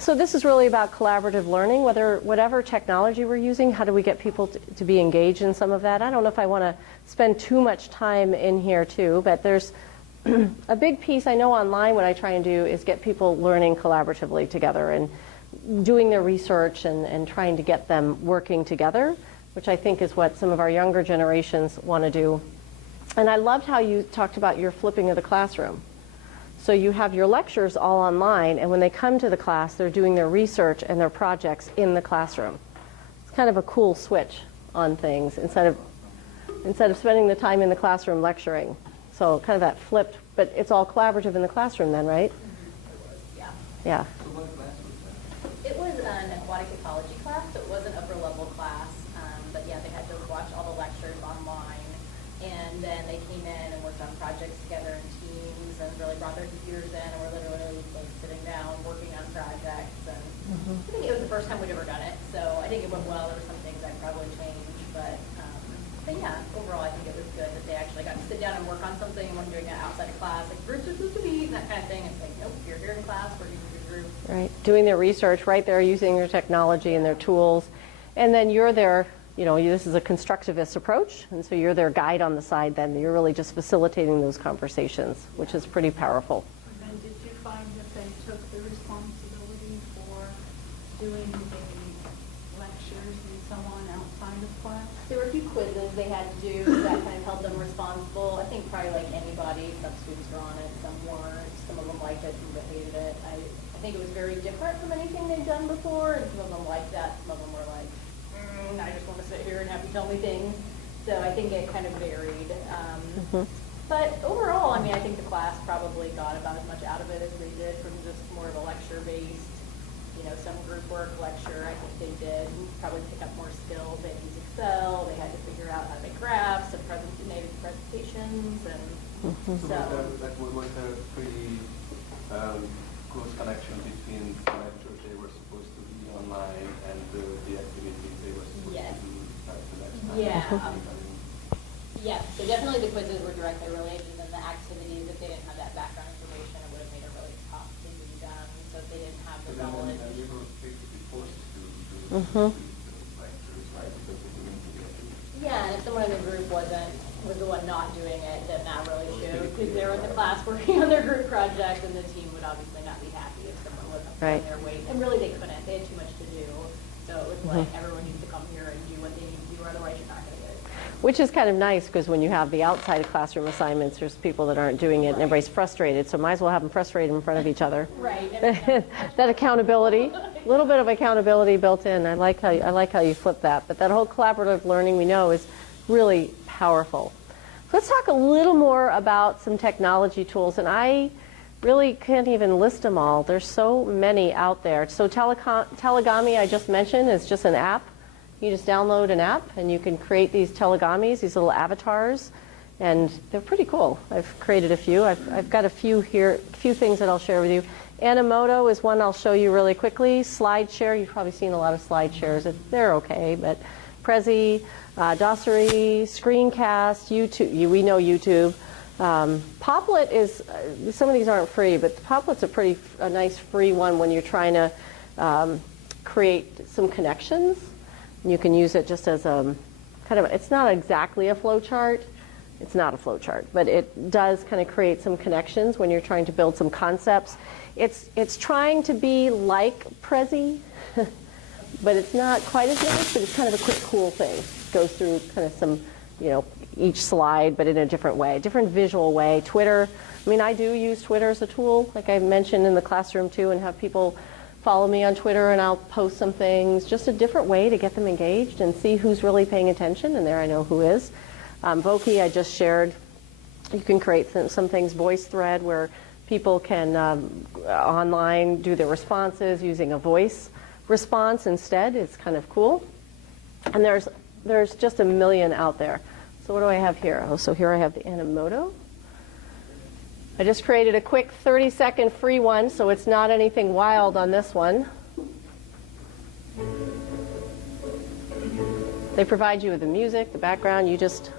So this is really about collaborative learning, whatever technology we're using, how do we get people to be engaged in some of that? I don't know if I want to spend too much time in here too, but there's a big piece I know online what I try and do is get people learning collaboratively together and doing their research and trying to get them working together, which I think is what some of our younger generations want to do. And I loved how you talked about your flipping of the classroom. So you have your lectures all online, and when they come to the class, they're doing their research and their projects in the classroom. It's kind of a cool switch on things instead of spending the time in the classroom lecturing. So kind of that flipped, but it's all collaborative in the classroom then, right? Yeah. Yeah. It was an aquatic ecology class, so it was an upper level class. But yeah, they had to watch all the lectures online, and then they came in and worked on projects together in teams, and really brought their computers in, and were literally like sitting down working on projects. And I think it was the first time we'd ever done it, so I think it went well. There were some things I'd probably change, but yeah, overall I think it was good that they actually got to sit down and work on something and weren't doing it outside of class. Like groups are supposed to meet and that kind of thing. It's like, nope, you're here in class, working with your group. Right. Doing their research right there, using their technology and their tools, and then you're there. You know, this is a constructivist approach, and so you're their guide on the side then. You're really just facilitating those conversations, which is pretty powerful. And did you find that they took the responsibility for doing the lectures and so on outside of class? There were a few quizzes they had to do that kind of held them responsible. I think probably like anybody, some students were on it, some weren't. Some of them liked it, some of them hated it. I think it was very different from anything they'd done before, and some of them liked that, some of them were like, I just want to sit here and have you tell me things. So I think it kind of varied. But overall, I mean, I think the class probably got about as much out of it as they did from just more of a lecture-based, you know, some group work lecture. I think they did probably pick up more skills. They had to use Excel. They had to figure out how to make graphs and native presentations. And so that was a pretty close connection between the lectures they were supposed to be online and the activities they were supposed to do the next time. Yeah. Yeah, so definitely the quizzes were directly related, and then the activities, if they didn't have that background information, it would have made it really tough to be done. So if they didn't have the knowledge. And they were basically forced to do those lectures, right? Because they didn't do the activities. Yeah, and if someone in the group was the one not doing it, then that really showed, because they were in the class working on their group project, and the team would obviously not be happy if someone wasn't pulling their weight. And really, they couldn't. They had too much to do. So it was like everyone needs to come here and do what they need to do, otherwise you're not going to get it. Which is kind of nice because when you have the outside classroom assignments, there's people that aren't doing it and everybody's frustrated. So might as well have them frustrated in front of each other. Right. That accountability, a little bit of accountability built in. I like how you flip that. But that whole collaborative learning we know is really powerful. Let's talk a little more about some technology tools. And I really can't even list them all. There's so many out there. So Telegami, I just mentioned, is just an app. You just download an app and you can create these telegamis, these little avatars, and they're pretty cool. I've created a few. I've got a few here, a few things that I'll share with you. Animoto is one I'll show you really quickly. SlideShare, you've probably seen a lot of SlideShares. They're okay, but Prezi, Docery, Screencast, YouTube. We know YouTube. Poplet is, some of these aren't free, but Poplet's a nice free one when you're trying to create some connections. You can use it just as a kind of, it's not exactly a flow chart. It's not a flow chart, but it does kind of create some connections when you're trying to build some concepts. It's trying to be like Prezi, but it's not quite as nice, but it's kind of a quick, cool thing. It goes through kind of some, each slide, but in a different way, different visual way. Twitter, I mean, I do use Twitter as a tool, like I mentioned in the classroom too, and have people follow me on Twitter and I'll post some things, just a different way to get them engaged and see who's really paying attention, and there I know who is. Voki, I just shared. You can create some things, VoiceThread, where people can online do their responses using a voice response instead. It's kind of cool. And there's just a million out there. So what do I have here? Oh, so here I have the Animoto. I just created a quick 30-second free one, so it's not anything wild on this one. They provide you with the music, the background. You just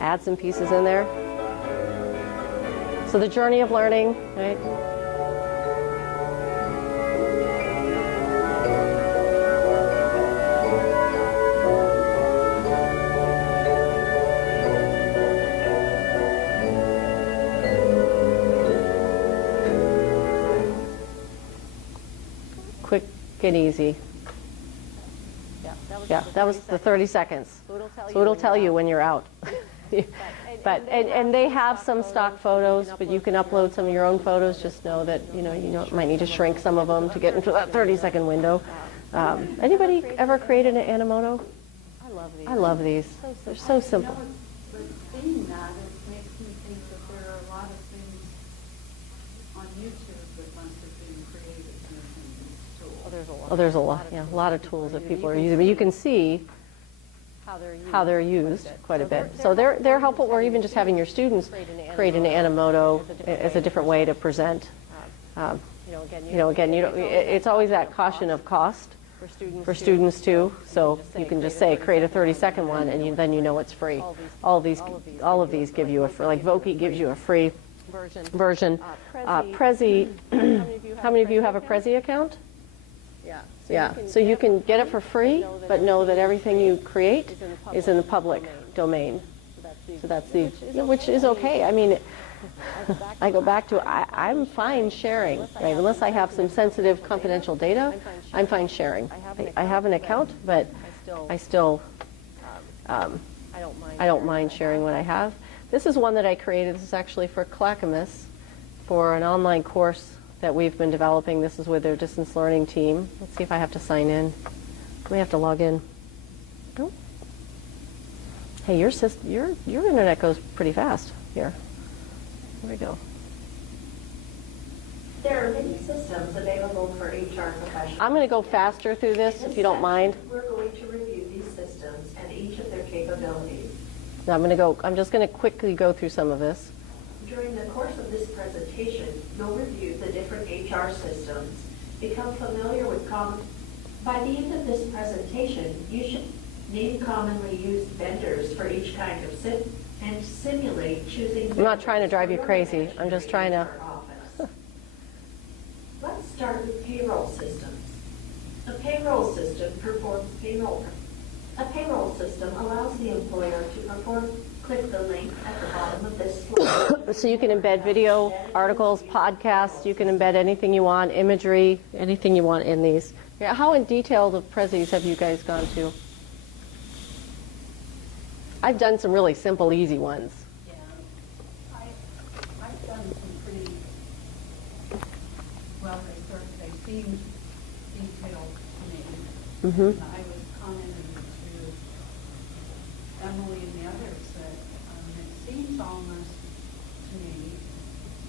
add some pieces in there. So the journey of learning, right? quick and easy. Yeah, that was the 30 seconds. So it'll tell you when you're out. But and they have some stock photos, but you can upload some of your own photos. Just know that you might need to shrink some of them to get into that 30-second window. Anybody ever created an Animoto? I love these. They're so simple. But seeing that, it makes me think that there are a lot of things on YouTube that must have been created using these tools. Oh, there's a lot. Yeah, a lot of tools that people are using. But you can see how they're used quite a bit. So they're helpful, or even just having your students create an Animoto as a different way to present. Again, it's always that caution of cost for students too. So you can just say create a 30-second one, and then you know it's free. All of these give you a free. Like Voki gives you a free version. Prezi. How many of you have a Prezi account? Yeah, so you can get it for free, but know that everything you create is in the public domain. So that's which is okay. I mean, I go back to I'm fine sharing, right? Unless I have some sensitive, confidential data, I'm fine sharing. I have an account, but I still I don't mind sharing what I have. This is one that I created. This is actually for Clackamas, for an online course that we've been developing. This is with their distance learning team. Let's see if I have to sign in. We have to log in. Oh. Hey, your internet goes pretty fast here. There we go. There are many systems available for HR professionals. I'm going to go faster through this, if you don't mind. We're going to review these systems and each of their capabilities. Now I'm just going to quickly go through some of this. During the course of this presentation, you'll review the different HR systems, become familiar with By the end of this presentation, you should name commonly used vendors for each kind of and simulate choosing. I'm not trying to drive you crazy. I'm just trying to. Let's start with payroll systems. A payroll system performs payroll. A payroll system allows the employer to perform. Click the link at the bottom of this slide. So you can embed video, articles, podcasts. You can embed anything you want, imagery, anything you want in these. Yeah, how in detail of Prezis have you guys gone to? I've done some really simple, easy ones. Yeah, I've done some pretty, they seem detailed to me. Mm-hmm. And I was commenting to Emily and the others that it seems almost to me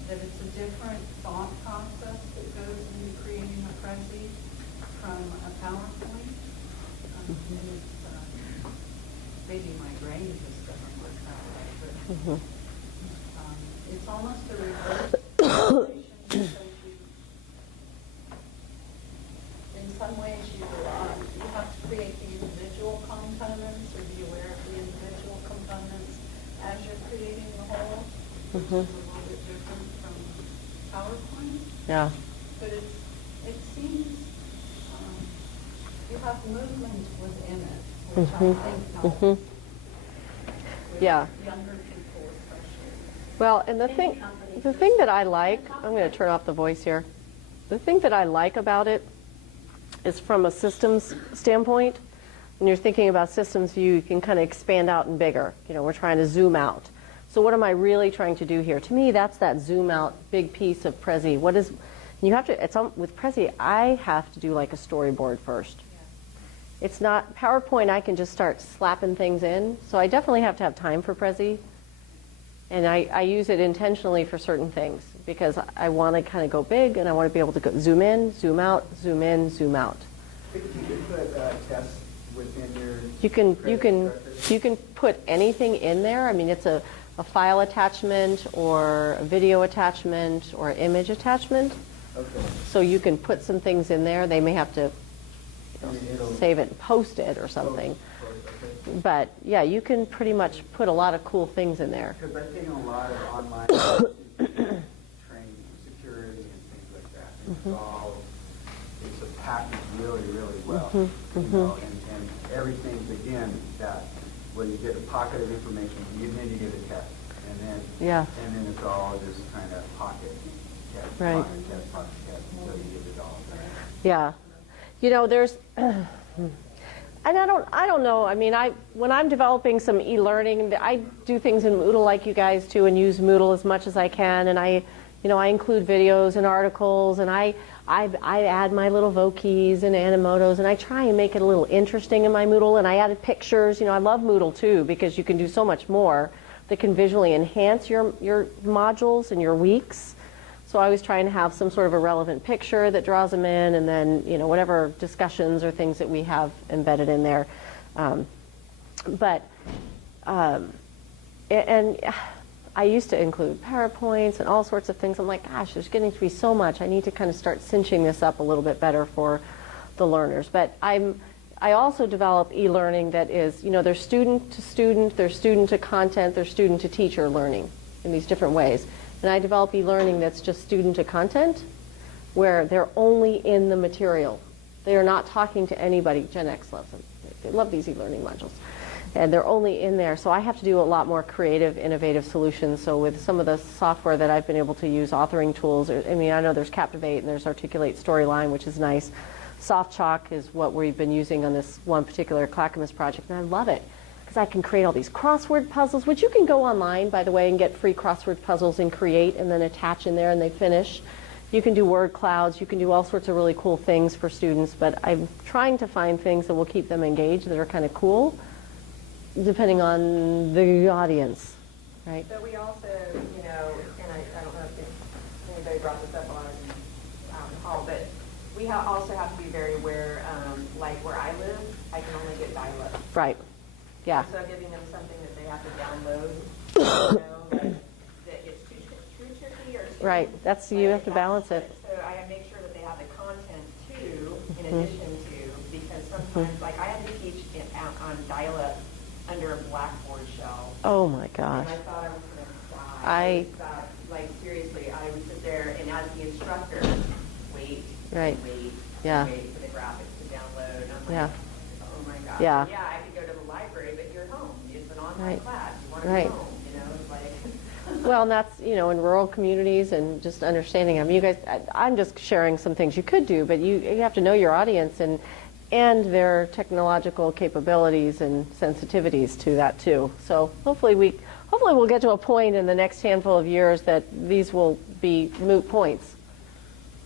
that it's a different thought process that goes into creating a Prezi from a PowerPoint. And it's, maybe my brain just doesn't work that way, but it's almost a reverse situation because in some ways you have to create the individual components or be aware of the individual components as you're creating the whole, which is a little bit different from PowerPoint. Yeah. But it seems you have movement within it, which I think helps. With Yeah. younger people especially. Well, and the thing that I like, I'm going to turn off the voice here. The thing that I like about it is from a systems standpoint. When you're thinking about systems view, you can kind of expand out and bigger. We're trying to zoom out. So what am I really trying to do here? To me, that's that zoom out big piece of Prezi. With Prezi, I have to do like a storyboard first. It's not PowerPoint. I can just start slapping things in. So I definitely have to have time for Prezi. And I use it intentionally for certain things because I want to kind of go big and I want to be able to zoom in, zoom out, zoom in, zoom out. Could you put tests within your You can put anything in there. I mean, it's a file attachment or a video attachment or image attachment. Okay. So you can put some things in there. They may have to save it and post it or something. Okay. But yeah, you can pretty much put a lot of cool things in there. Because I've taken a lot of online training, security and things like that. It's packaged really, really well. And everything's, again, that where you get a pocket of information, and then you get a test. And then it's all just kind of pocket test, Right. pocket test, until you get it all done. Yeah. You know, there's, and I don't know. I mean, when I'm developing some e-learning, I do things in Moodle like you guys do, and use Moodle as much as I can. And I include videos and articles, and I add my little Vokeys and Animotos, and I try and make it a little interesting in my Moodle. And I added pictures. You know, I love Moodle too because you can do so much more that can visually enhance your modules and your weeks. So I was trying to have some sort of a relevant picture that draws them in, and then, you know, whatever discussions or things that we have embedded in there. And I used to include PowerPoints and all sorts of things. I'm like, gosh, there's getting to be so much. I need to kind of start cinching this up a little bit better for the learners. But I also develop e-learning that is, you know, there's student to student, there's student to content, there's student to teacher learning in these different ways. And I develop e-learning that's just student to content, where they're only in the material. They are not talking to anybody. Gen X loves them. They love these e-learning modules. And they're only in there. So I have to do a lot more creative, innovative solutions. So with some of the software that I've been able to use, authoring tools, I mean, I know there's Captivate and there's Articulate Storyline, which is nice. SoftChalk is what we've been using on this one particular Clackamas project, and I love it. I can create all these crossword puzzles, which you can go online, by the way, and get free crossword puzzles and create and then attach in there and they finish. You can do word clouds. You can do all sorts of really cool things for students, but I'm trying to find things that will keep them engaged that are kind of cool, depending on the audience, right? So we also, you know, and I don't know if anybody brought this up while I was in the hall, but we also have to be very aware, like where I live, I can only get dial-up. Right. Yeah. So giving them something that they have to download, you know, like, that it's too tricky or too... Right. You have to balance it. So I make sure that they have the content too, in addition to, because sometimes, like I had to teach on dial-up under a Blackboard shell. Oh my gosh. And I thought I was going to die. Like seriously, I would sit there and as the instructor, wait, Right. wait, Yeah. wait for the graphics to download. And I'm like, Yeah. oh my gosh. Yeah. Yeah, I could go to the library, but you're home. It's an online Right. class. You want to Right. be home, you know? It's like... Well, and that's, you know, in rural communities and just understanding them. You guys, I'm just sharing some things you could do, but you have to know your audience and their technological capabilities and sensitivities to that too. So hopefully we'll get to a point in the next handful of years that these will be moot points.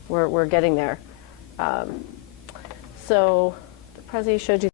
We're getting there. So the Prezi showed you